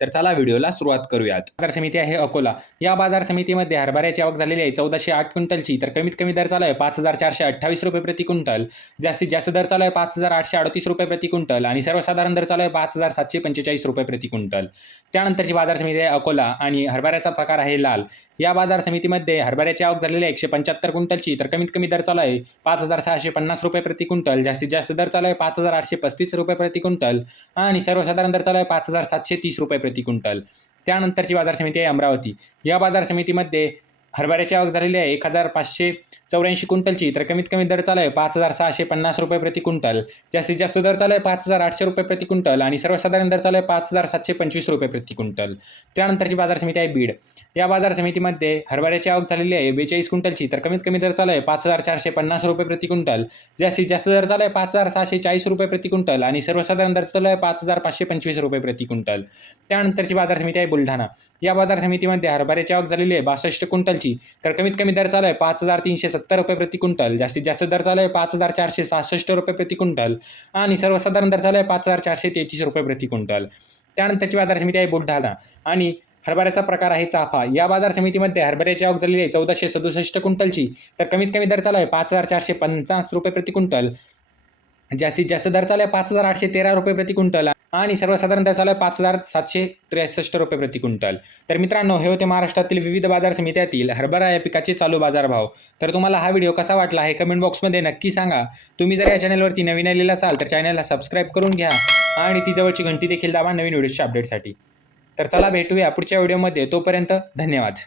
तर चला व्हिडिओला सुरुवात करूयात. बाजार समिती आहे अकोला. या बाजार समितीमध्ये हरभऱ्याची आवक झालेली आहे. चौदाशे आठ क्विंटलची. तर कमीत कमी दर चालू आहे पाच हजार चारशे अठ्ठावीस रुपये प्रति क्विंटल. जास्तीत जास्त दर चालू आहे पाच हजार आठशे अडतीस रुपये प्रति क्विंटल. आणि सर्वसाधारण दर चालू आहे पाच हजार सातशे पंचेचाळीस रुपये प्रति क्विंटल. त्यानंतरची बाजार समिती आहे अकोला आणि हरभऱ्याचा प्रकार आहे लाल. या बाजार समितीमध्ये हरभऱ्याची आवक झालेली आहे एकशे पंच्याहत्तर क्विंटलची. तर कमीत कमी दर चालू आहे पाच हजार सहाशे पन्नास रुपये प्रति क्विंटल. जास्तीत जास्त दर चालू आहे पाच हजार आठशे पस्तीस रुपये प्रति क्विंटल. आणि सर्वसाधारण दर चालू आहे पाच हजार सातशे तीस रुपये प्रति क्विंटल. त्यानंतरची बाजार समिती आहे अमरावती. या बाजार समितीमध्ये हरभऱ्याची आवक झालेली आहे. एक हजार पाचशे चौऱ्याऐंशी क्विंटलची तर कमीत कमी दर चालू आहे पाच हजार सहाशे पन्नास रुपये प्रति क्विंटल. जास्तीत जास्त दर चालू आहे पाच हजार आठशे रुपये प्रति क्विंटल आणि सर्वसाधारण दर चालू आहे पाच हजार सातशे पंचवीस रुपये प्रति क्विंटल. त्यानंतरची बाजार समिती आहे बीड. या बाजार समितीमध्ये हरभऱ्याची आवक झालेली आहे बेचाळीस क्विंटलची तर कमीत कमी दर चालू आहे पाच हजार चारशे पन्नास रुपये प्रति क्विंटल. जास्तीत जास्त दर चालू आहे पाच हजार सहाशे चाळीस रुपये प्रति क्विंटल आणि सर्वसाधारण दर चालू आहे पाच हजार पाचशे पंचवीस रुपये प्रति क्विंटल. त्यानंतरची बाजार समिती आहे बुलढाणा. या बाजार समितीमध्ये हरभऱ्याची आवक झालेली आहे बासष्ट क्विंटलची तर कमीत कमी दर चालू आहे पाच हजार तीनशे सत्तर रुपये प्रति क्विंटल. जास्तीत जास्त दर चालू आहे पाच हजार चारशे सहासष्ट रुपये प्रति क्विंटल. आणि सर्वसाधारण दर चालू आहे पाच हजार चारशे तेहतीस रुपये प्रति क्विंटल. त्यानंतरची बाजार समिती आहे बुलढाणा. आणि हरभऱ्याचा प्रकार आहे चाफा. या बाजार समितीमध्ये हरभऱ्याची आवक झालेली आहे चौदाशे सदुसष्ट क्विंटलची. तर कमीत कमी दर चालू आहे पाच हजार चारशे पन्नास रुपये प्रति क्विंटल. जास्तीत जास्त दर चालू आहे पाच हजार आठशे तेरा रुपये प्रति क्विंटल. आणि सर्वसाधारण चालू आहे पाच हजार सातशे त्रेसष्ट रुपये प्रति क्विंटल. तर मित्रांनो हे होते महाराष्ट्रातील विविध बाजार समित्यातील हरभरा या पिकाचे चालू बाजारभाव तर तुम्हाला हा व्हिडिओ कसा वाटला हे कमेंट बॉक्समध्ये नक्की सांगा. तुम्ही जर या चॅनलवरती नवीन आलेला असाल तर चॅनलला सबस्क्राईब करून घ्या आणि ती जवळची घंटी देखील दाबा नवीन व्हिडिओच्या अपडेटसाठी तर चला भेटूया पुढच्या व्हिडिओमध्ये. तोपर्यंत धन्यवाद.